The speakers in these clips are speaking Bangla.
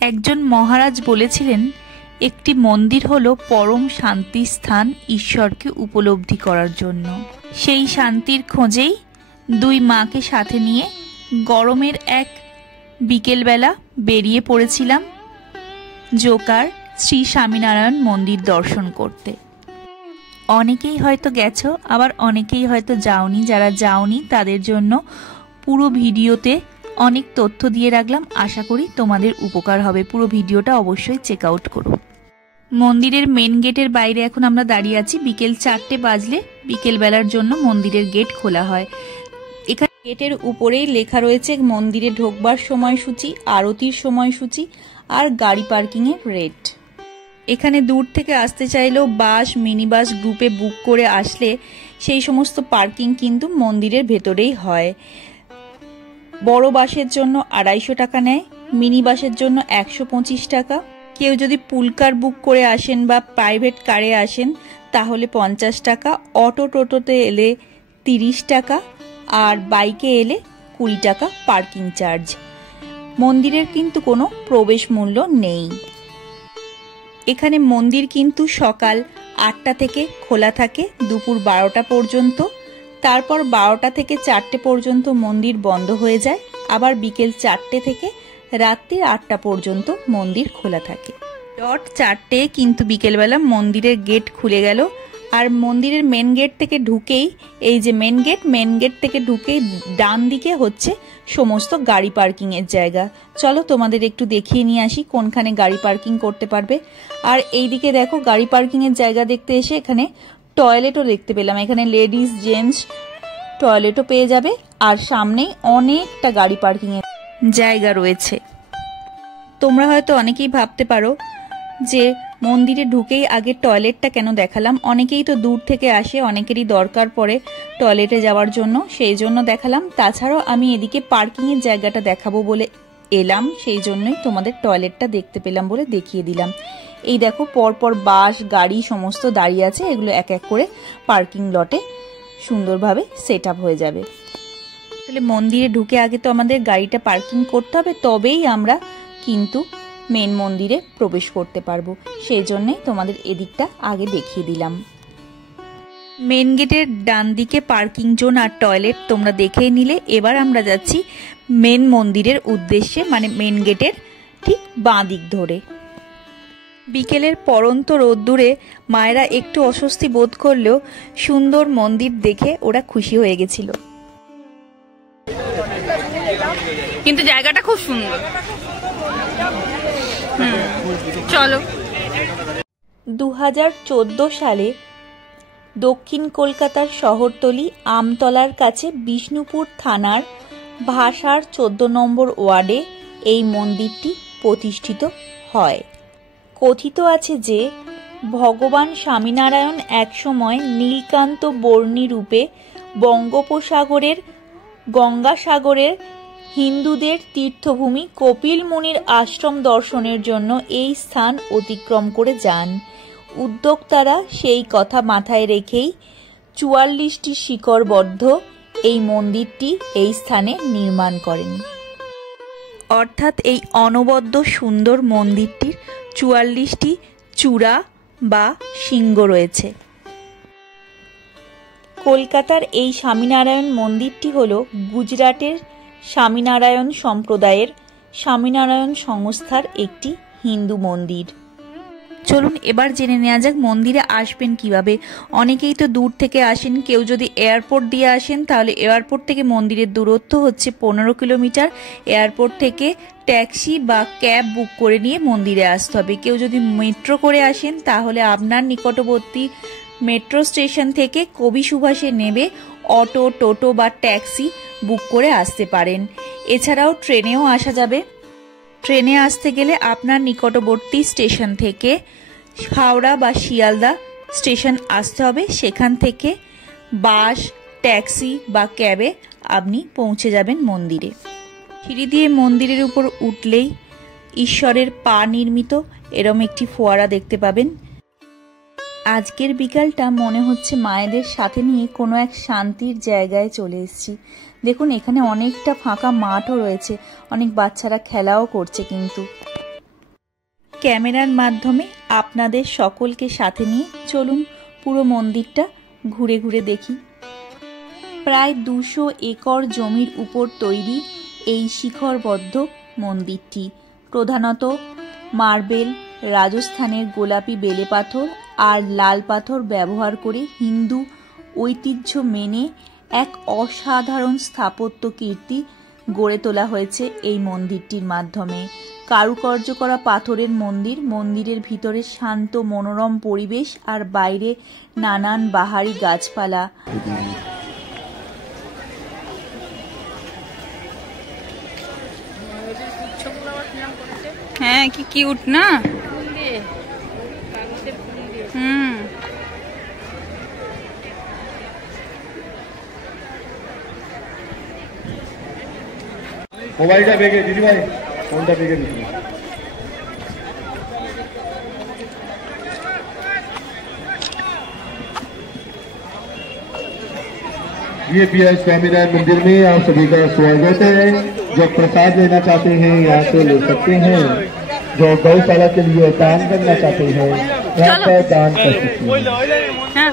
একজন মহারাজ বলেছিলেন, একটি মন্দির হলো পরম শান্তি স্থান ঈশ্বরকে উপলব্ধি করার জন্য। সেই শান্তির খোঁজেই দুই মাকে সাথে নিয়ে গরমের এক বিকেলবেলা বেরিয়ে পড়েছিলাম জোকার শ্রী স্বামীনারায়ণ মন্দির দর্শন করতে। অনেকেই হয়তো গেছো, আবার অনেকেই হয়তো যাওনি। যারা যাওনি তাদের জন্য পুরো ভিডিওতে অনেক তথ্য দিয়ে রাখলাম, আশা করি তোমাদের উপকার হবে। পুরো ভিডিওটা অবশ্যই চেক আউট করো। মন্দিরের মেন গেটের বাইরে এখন আমরা দাঁড়িয়ে আছি। বিকেল 4টে বাজলে বিকেলবেলার জন্য মন্দিরের গেট খোলা হয়। এখানে গেটের উপরেই লেখা রয়েছে মন্দিরে ঢোকবার সময়সূচি, আরতির সময়সূচি আর গাড়ি পার্কিংয়ের রেট। এখানে দূর থেকে আসতে চাইলেও বাস, মিনি বাস গ্রুপে বুক করে আসলে সেই সমস্ত পার্কিং কিন্তু মন্দিরের ভেতরেই হয়। বড় বাসের জন্য 250 টাকা নেয়, মিনি বাসের জন্য 125 টাকা। কেউ যদি পুলকার বুক করে আসেন বা প্রাইভেট কারে আসেন তাহলে 50 টাকা, অটো টোটোতে এলে 30 টাকা, আর বাইকে এলে 20 টাকা পার্কিং চার্জ। মন্দিরের কিন্তু কোনো প্রবেশ মূল্য নেই। এখানে মন্দির কিন্তু সকাল 8টা থেকে খোলা থাকে দুপুর 12টা পর্যন্ত। তারপর 12টা থেকে 4টে পর্যন্ত মন্দির বন্ধ হয়ে যায়। আবার বিকেল 4টে থেকে রাত্রি 8টা পর্যন্ত মন্দির খোলা থাকে। ডট 4টে কিন্তু বিকেলবেলা মন্দিরের গেট খুলে গেল। আর মন্দিরের মেন গেট থেকে ঢুকেই, এই যে মেন গেট থেকে ঢুকেই ডান দিকে হচ্ছে সমস্ত গাড়ি পার্কিং এর জায়গা। চলো তোমাদের একটু দেখিয়ে নিয়ে আসি কোনখানে গাড়ি পার্কিং করতে পারবে। আর এইদিকে দেখো, গাড়ি পার্কিং এর জায়গা দেখতে এসে এখানে টয়লেটও দেখতে পেলাম। এখানে লেডিস জেন্টস টয়লেটও পেয়ে যাবে। আর সামনেই অনেকটা গাড়ি পার্কিং এর জায়গা রয়েছে। তোমরা হয়তো অনেকেই ভাবতে পারো যে মন্দিরে ঢুকেই আগে টয়লেটটা কেন দেখালাম। অনেকেই তো দূর থেকে আসে, অনেকেরই দরকার পড়ে টয়লেটে যাওয়ার জন্য, সেই জন্য দেখালাম। তাছাড়াও আমি এদিকে পার্কিং এর জায়গাটা দেখাবো বলে এলাম, সেই জন্যই তোমাদের টয়লেটটা দেখতে পেলাম বলে দেখিয়ে দিলাম। এই দেখো পরপর বাস, গাড়ি সমস্ত দাঁড়িয়ে আছে। এগুলো এক এক করে পার্কিং লটে সুন্দরভাবে সেট আপ হয়ে যাবে। তাহলে মন্দিরে ঢুকে আগে তো আমাদের গাড়িটা পার্কিং করতে হবে, তবেই আমরা কিন্তু মেন মন্দিরে প্রবেশ করতে পারবো। সেই জন্যই তোমাদের এদিকটা আগে দেখিয়ে দিলাম। মেন গেটের ডান দিকে পার্কিং জোন আর টয়লেট তোমরা দেখেই নিলে। এবার আমরা যাচ্ছি মেন মন্দিরের উদ্দেশ্যে, মানে মেন গেটের ঠিক বাঁ দিক ধরে। বিকেলের পরন্ত রোদ্দুরে মায়েরা একটু অস্বস্তি বোধ করলেও সুন্দর মন্দির দেখে ওরা খুশি হয়ে গেছিল। কিন্তু জায়গাটা খুব সুন্দর। চলো। 2014 সালে দক্ষিণ কলকাতার শহরতলি আমতলার কাছে বিষ্ণুপুর থানার ভাষার 14 নম্বর ওয়ার্ডে এই মন্দিরটি প্রতিষ্ঠিত হয়। কথিত আছে যে ভগবান স্বামীনারায়ণ একসময় নীলকান্ত বর্ণী রূপে বঙ্গোপসাগরের গঙ্গাসাগরের হিন্দুদের তীর্থভূমি কপিল মুনির আশ্রম দর্শনের জন্য এই স্থান অতিক্রম করে যান। উদ্যোক্তারা সেই কথা মাথায় রেখেই 44টি শিকড়বদ্ধ এই মন্দিরটি এই স্থানে নির্মাণ করেন। অর্থাৎ এই অনবদ্য সুন্দর মন্দিরটির 44টি চূড়া বা শৃঙ্গ রয়েছে। কলকাতার এই স্বামীনারায়ণ মন্দিরটি হল গুজরাটের স্বামীনারায়ণ সম্প্রদায়ের স্বামীনারায়ণ সংস্থার একটি হিন্দু মন্দির। চলুন এবার জেনে নেওয়া যাক মন্দিরে আসবেন কিভাবে। অনেকেই তো দূর থেকে আসেন। কেউ যদি এয়ারপোর্ট দিয়ে আসেন তাহলে এয়ারপোর্ট থেকে মন্দিরের দূরত্ব হচ্ছে 15 কিলোমিটার। এয়ারপোর্ট থেকে ট্যাক্সি বা ক্যাব বুক করে নিয়ে মন্দিরে আসতে হবে। কেউ যদি মেট্রো করে আসেন তাহলে আপনার নিকটবর্তী মেট্রো স্টেশন থেকে কবি সুভাষে নেবে অটো, টোটো বা ট্যাক্সি বুক করে আসতে পারেন। এছাড়াও ট্রেনেও আসা যাবে। ট্রেনে আসতে গেলে আপনার নিকটবর্তী স্টেশন থেকে হাওড়া বা শিয়ালদা স্টেশন আসতে হবে। সেখান থেকে বাস, ট্যাক্সি বা ক্যাবে আপনি পৌঁছে যাবেন মন্দিরে। সিঁড়ি দিয়ে মন্দিরের উপর উঠলেই ঈশ্বরের পা নির্মিত এরম একটি ফোয়ারা দেখতে পাবেন। আজকের বিকালটা মনে হচ্ছে মায়েদের সাথে নিয়ে কোনো এক শান্তির জায়গায় চলে এসেছি। দেখুন এখানে অনেকটা ফাঁকা মাঠও রয়েছে, অনেক বাচ্চারা খেলাও করছে। কিন্তু ক্যামেরার মাধ্যমে আপনাদের সকলকে সাথে নিয়ে চলুন পুরো মন্দিরটা ঘুরে ঘুরে দেখি। প্রায় 200 একর জমির উপর তৈরি এই শিখরবদ্ধ মন্দিরটি প্রধানত মার্বেল, রাজস্থানের গোলাপি বেলে পাথর আর লাল পাথর ব্যবহার করে হিন্দু ঐতিহ্য মেনে এক অসাধারণ স্থাপত্য কীর্তি গড়ে তোলা হয়েছে এই মন্দিরটির মাধ্যমে। কারুকার্য করা পাথরের মন্দির, মন্দিরের ভিতরে শান্ত মনোরম পরিবেশ আর বাইরে নানান বাহারি গাছপালা। হ্যাঁ, কি কিউট না। মোবাইলটা বেগে দিদি ভাই, ফোনটা বেগে দিদি। ये पीआई स्वामीनारायण मंदिर में आप सभी का स्वागत है। जो प्रसाद लेना चाहते हैं यहाँ से ले सकते हैं। जो गौशाला के लिए दान करना चाहते हैं यहाँ पर दान कर सकते हैं।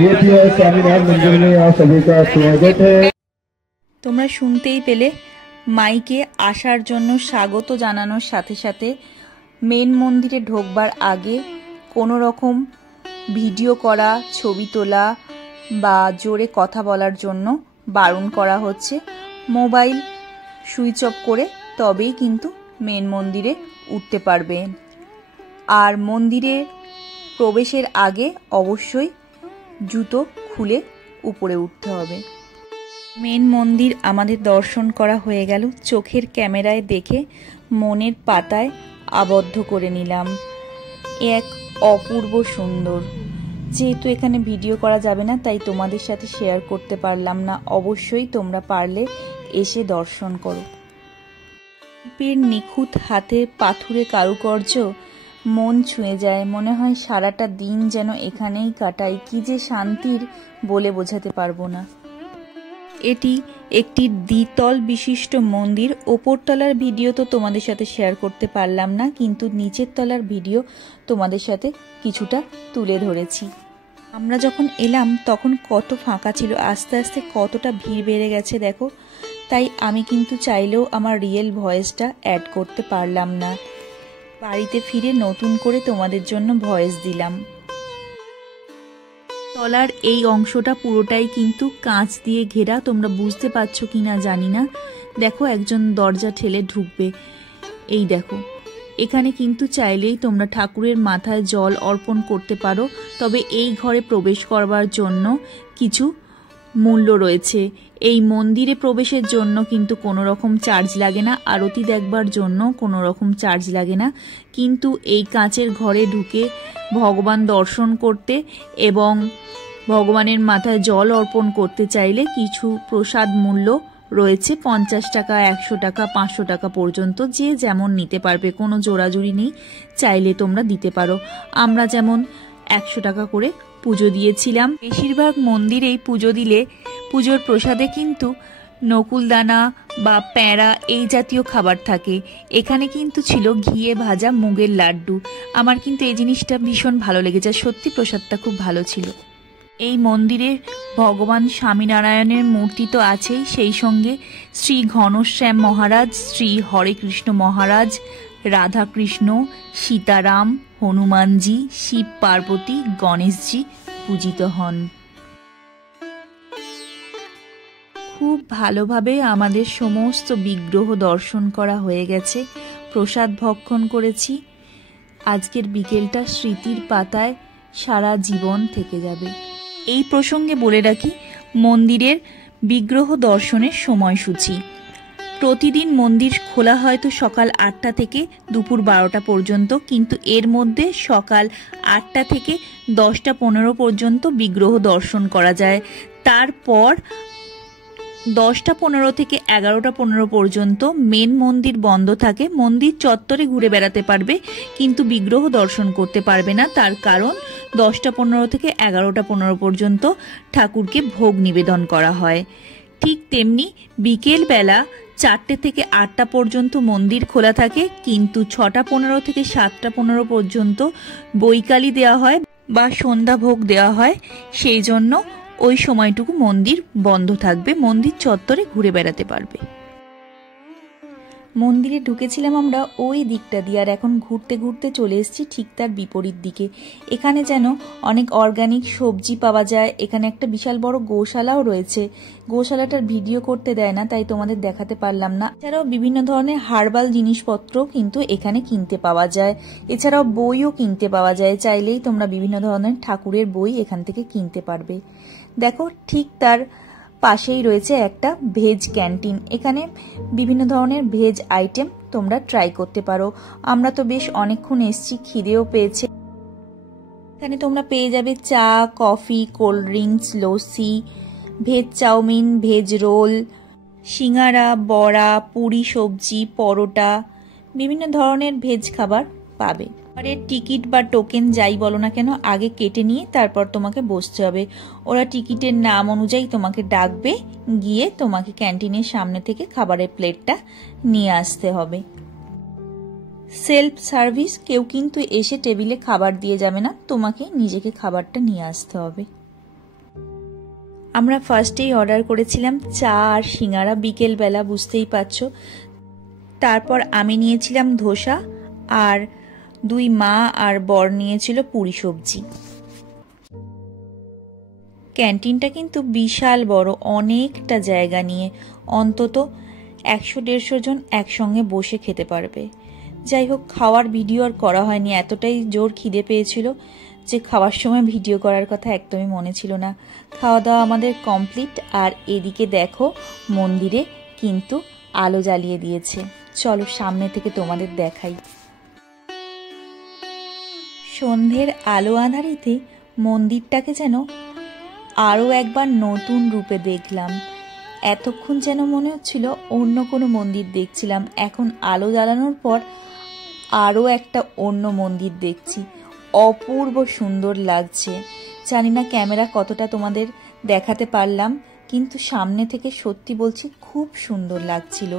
ये पीआई स्वामीनारायण मंदिर में आप सभी का स्वागत है। তোমরা শুনতেই পেলে মাইকে আসার জন্য স্বাগত জানানোর সাথে সাথে মেন মন্দিরে ঢোকবার আগে কোনো রকম ভিডিও করা, ছবি তোলা বা জোরে কথা বলার জন্য বারণ করা হচ্ছে। মোবাইল সুইচ অফ করে তবেই কিন্তু মেন মন্দিরে উঠতে পারবেন। আর মন্দিরে প্রবেশের আগে অবশ্যই জুতো খুলে উপরে উঠতে হবে। মেন মন্দির আমাদের দর্শন করা হয়ে গেল। চোখের ক্যামেরায় দেখে মনের পাতায় আবদ্ধ করে নিলাম। এক অপূর্ব সুন্দর। যেহেতু এখানে ভিডিও করা যাবে না তাই তোমাদের সাথে শেয়ার করতে পারলাম না। অবশ্যই তোমরা পারলে এসে দর্শন করো। শিল্পীর নিখুঁত হাতে পাথুরে কারুকার্য মন ছুঁয়ে যায়। মনে হয় সারাটা দিন যেন এখানেই কাটাই। কি যে শান্তির বলে বোঝাতে পারবো না। এটি একটি দ্বিতল বিশিষ্ট মন্দির। ওপরতলার ভিডিও তো তোমাদের সাথে শেয়ার করতে পারলাম না, কিন্তু নিচের তলার ভিডিও তোমাদের সাথে কিছুটা তুলে ধরেছি। আমরা যখন এলাম তখন কত ফাঁকা ছিল, আস্তে আস্তে কতটা ভিড় বেড়ে গেছে দেখো। তাই আমি কিন্তু চাইলেও আমার রিয়েল ভয়েসটা অ্যাড করতে পারলাম না। বাড়িতে ফিরে নতুন করে তোমাদের জন্য ভয়েস দিলাম। তলার এই অংশটা পুরোটাই কিন্তু কাঁচ দিয়ে ঘেরা। তোমরা বুঝতে পারছো কিনা জানি না। দেখো একজন দরজা ঠেলে ঢুকবে। এই দেখো, এখানে কিন্তু চাইলেই তোমরা ঠাকুরের মাথায় জল অর্পণ করতে পারো। তবে এই ঘরে প্রবেশ করবার জন্য কিছু মূল্য রয়েছে। এই মন্দিরে প্রবেশের জন্য কিন্তু কোনো রকম চার্জ লাগে না, আরতি দেখবার জন্য কোনো রকম চার্জ লাগে না। কিন্তু এই কাঁচের ঘরে ঢুকে ভগবান দর্শন করতে এবং ভগবানের মাথায় জল অর্পণ করতে চাইলে কিছু প্রসাদ মূল্য রয়েছে। 50 টাকা, 100 টাকা, 500 টাকা পর্যন্ত যে যেমন নিতে পারবে, কোনো জোড়াজুড়ি নেই। চাইলে তোমরা দিতে পারো। আমরা যেমন 100 টাকা করে পুজো দিয়েছিলাম। বেশিরভাগ মন্দিরেই পুজো দিলে পুজোর প্রসাদে কিন্তু নকুলদানা বা প্যাঁড়া এই জাতীয় খাবার থাকে। এখানে কিন্তু ছিল ঘিয়ে ভাজা মুগের লাড্ডু। আমার কিন্তু এই জিনিসটা ভীষণ ভালো লেগেছে। সত্যি প্রসাদটা খুব ভালো ছিল। এই মন্দিরে ভগবান স্বামীনারায়ণের মূর্তি তো আছেই, সেই সঙ্গে শ্রী ঘনশ্যাম মহারাজ, শ্রী হরেকৃষ্ণ মহারাজ, রাধাকৃষ্ণ, সীতারাম, হনুমানজি, শিব পার্বতী, গণেশজি পূজিত হন। খুব ভালোভাবে আমাদের সমস্ত বিগ্রহ দর্শন করা হয়ে গেছে। প্রসাদ ভক্ষণ করেছি। আজকের বিকেলটা স্মৃতির পাতায় সারা জীবন থেকে যাবে। এই প্রসঙ্গে বলে রাখি মন্দিরের বিগ্রহ দর্শনের সময়সূচি। প্রতিদিন মন্দির খোলা হয় তো সকাল 8টা থেকে দুপুর 12টা পর্যন্ত, কিন্তু এর মধ্যে সকাল 8টা থেকে 10টা 15 পর্যন্ত বিগ্রহ দর্শন করা যায়। তারপর 10টা 15 থেকে 11টা 15 পর্যন্ত মেন মন্দির বন্ধ থাকে। মন্দির চত্বরে ঘুরে বেড়াতে পারবে কিন্তু বিগ্রহ দর্শন করতে পারবে না। তার কারণ 10টা 15 থেকে 11টা 15 পর্যন্ত ঠাকুরকে ভোগ নিবেদন করা হয়। ঠিক তেমনি বিকেল বেলা 4টে থেকে 8টা পর্যন্ত মন্দির খোলা থাকে, কিন্তু 6টা 15 থেকে 7টা 15 পর্যন্ত বৈকালি দেওয়া হয় বা সন্ধ্যা ভোগ দেওয়া হয়। সেই জন্য ওই সময়টুকু মন্দির বন্ধ থাকবে, মন্দির চত্বরে ঘুরে বেড়াতে পারবে। মন্দিরে ঢুকেছিলাম আমরা ওই দিকটা দিয়ে, আর এখন ঘুরতে ঘুরতে চলে এসেছি ঠিক তার বিপরীত দিকে। এখানে যেন অনেক অর্গানিক সবজি পাওয়া যায়। এখানে একটা বিশাল বড় গোশালাও রয়েছে। গোশালাটার ভিডিও করতে দেয় না, তাই তোমাদের দেখাতে পারলাম না। এছাড়াও বিভিন্ন ধরনের হার্বাল জিনিসপত্র কিন্তু এখানে কিনতে পাওয়া যায়। এছাড়াও বইও কিনতে পাওয়া যায়, চাইলেই তোমরা বিভিন্ন ধরনের ঠাকুরের বই এখান থেকে কিনতে পারবে। দেখো ঠিক তার পাশেই রয়েছে একটা ভেজ ক্যান্টিন। এখানে বিভিন্ন ধরনের ভেজ আইটেম তোমরা ট্রাই করতে পারো। আমরা তো বেশ অনেকক্ষণ এসেছি, খিদেও পেয়েছে। এখানে তোমরা পেয়ে যাবে চা, coffee, cold drinks, lassi, veg chowmein, veg roll, সিঙ্গারা, বড়া, পুরি, সবজি, পরোটা, বিভিন্ন ধরনের ভেজ খাবার পাবে। এর টিকিট বা টোকেন যাই বলো না কেন আগে কেটে নিয়ে তারপর তোমাকে বসতে হবে। ওরা টিকিটের নাম অনুযায়ী তোমাকে ডাকবে, গিয়ে তোমাকে ক্যান্টিনের সামনে থেকে খাবারের প্লেটটা নিয়ে আসতে হবে। সেলফ সার্ভিস, কেউ কিন্তু এসে টেবিলে খাবার দিয়ে যাবে না, তোমাকে নিজেকে খাবারটা নিয়ে আসতে হবে। আমরা ফার্স্টেই অর্ডার করেছিলাম চা আর সিঙ্গারা, বিকেলবেলা বুঝতেই পারছো। তারপর আমি নিয়েছিলাম ধোসা, আর দুই মা আর বর নিয়েছিল পুরি সবজি। ক্যান্টিনটা কিন্তু বিশাল বড়, অনেকটা জায়গা নিয়ে, অন্তত 100-150 জন একসঙ্গে বসে খেতে পারবে। যাই হোক, খাওয়ার ভিডিও আর করা হয়নি, এতটাই জোর খিদে পেয়েছিল যে খাওয়ার সময় ভিডিও করার কথা একদমই মনে ছিল না। খাওয়া দাওয়া আমাদের কমপ্লিট। আর এদিকে দেখো মন্দিরে কিন্তু আলো জ্বালিয়ে দিয়েছে। চলো সামনে থেকে তোমাদের দেখাই। সন্ধ্যের আলো আঁধারিতে মন্দিরটাকে যেন আরও একবার নতুন রূপে দেখলাম। এতক্ষণ যেন মনে হচ্ছিল অন্য কোনো মন্দির দেখছিলাম, এখন আলো জ্বালানোর পর আরও একটা অন্য মন্দির দেখছি। অপূর্ব সুন্দর লাগছে। জানি না ক্যামেরা কতটা তোমাদের দেখাতে পারলাম, কিন্তু সামনে থেকে সত্যি বলছি খুব সুন্দর লাগছিল।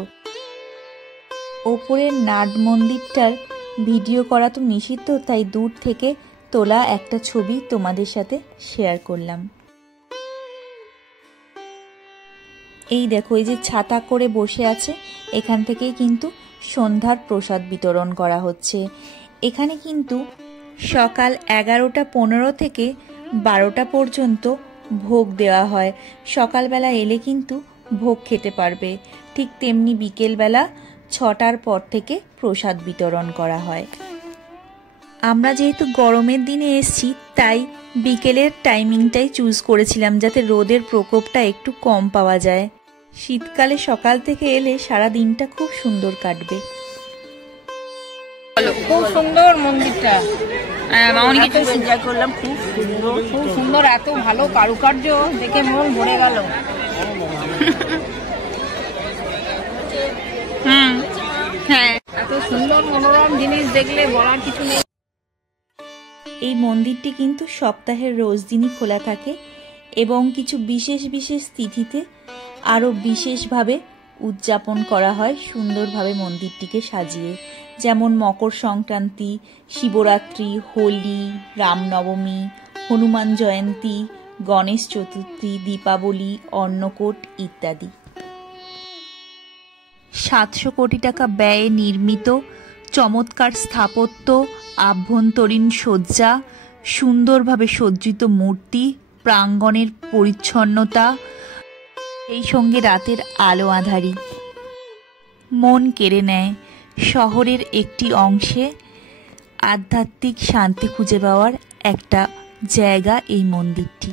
ওপরের নাট মন্দিরটার ভিডিও করা তো নিষিদ্ধ, তাই দূর থেকে তোলা একটা ছবি তোমাদের সাথে শেয়ার করলাম। এই দেখো, এই যে ছাতা করে বসে আছে, এখান থেকেই কিন্তু সন্ধ্যার প্রসাদ বিতরণ করা হচ্ছে। এখানে কিন্তু সকাল 11:15 থেকে 12টা পর্যন্ত ভোগ দেওয়া হয়। সকালবেলা এলে কিন্তু ভোগ খেতে পারবে, ঠিক তেমনি বিকেলবেলা 6টার পর থেকে প্রসাদ বিতরণ করা হয়। আমরা যেহেতু গরমের দিনে এসেছি, তাই বিকেলের টাইমিংটাই চুজ করেছিলাম, যাতে রোদের প্রকোপটা একটু কম পাওয়া যায়। শীতকালে সকাল থেকে এলে সারা দিনটা খুব সুন্দর কাটবে। খুব সুন্দর মন্দিরটা, মামনি কিছু এনজয় করলাম। খুব সুন্দর, খুব সুন্দর, এত ভালো কারুকার্য দেখে মন ভরে গেল। হ্যাঁ, এত সুন্দর মনোরম জিনিস দেখলে বলার কিছু নেই। এই মন্দিরটি কিন্তু সপ্তাহের রোজ দিনই খোলা থাকে, এবং কিছু বিশেষ বিশেষ তিথিতে আরও বিশেষভাবে উদযাপন করা হয় সুন্দরভাবে মন্দিরটিকে সাজিয়ে। যেমন মকর সংক্রান্তি, শিবরাত্রি, হোলি, রামনবমী, হনুমান জয়ন্তী, গণেশ চতুর্থী, দীপাবলি, অন্নকূট ইত্যাদি। 700 কোটি টাকা ব্যয়ে নির্মিত চমৎকার স্থাপত্য, আভ্যন্তরীণ সজ্জা, সুন্দরভাবে সজ্জিত মূর্তি, প্রাঙ্গণের পরিচ্ছন্নতা, এই সঙ্গে রাতের আলো আঁধারি মন কেড়ে নেয়। শহরের একটি অংশে আধ্যাত্মিক শান্তি খুঁজে পাওয়ার একটা জায়গা এই মন্দিরটি।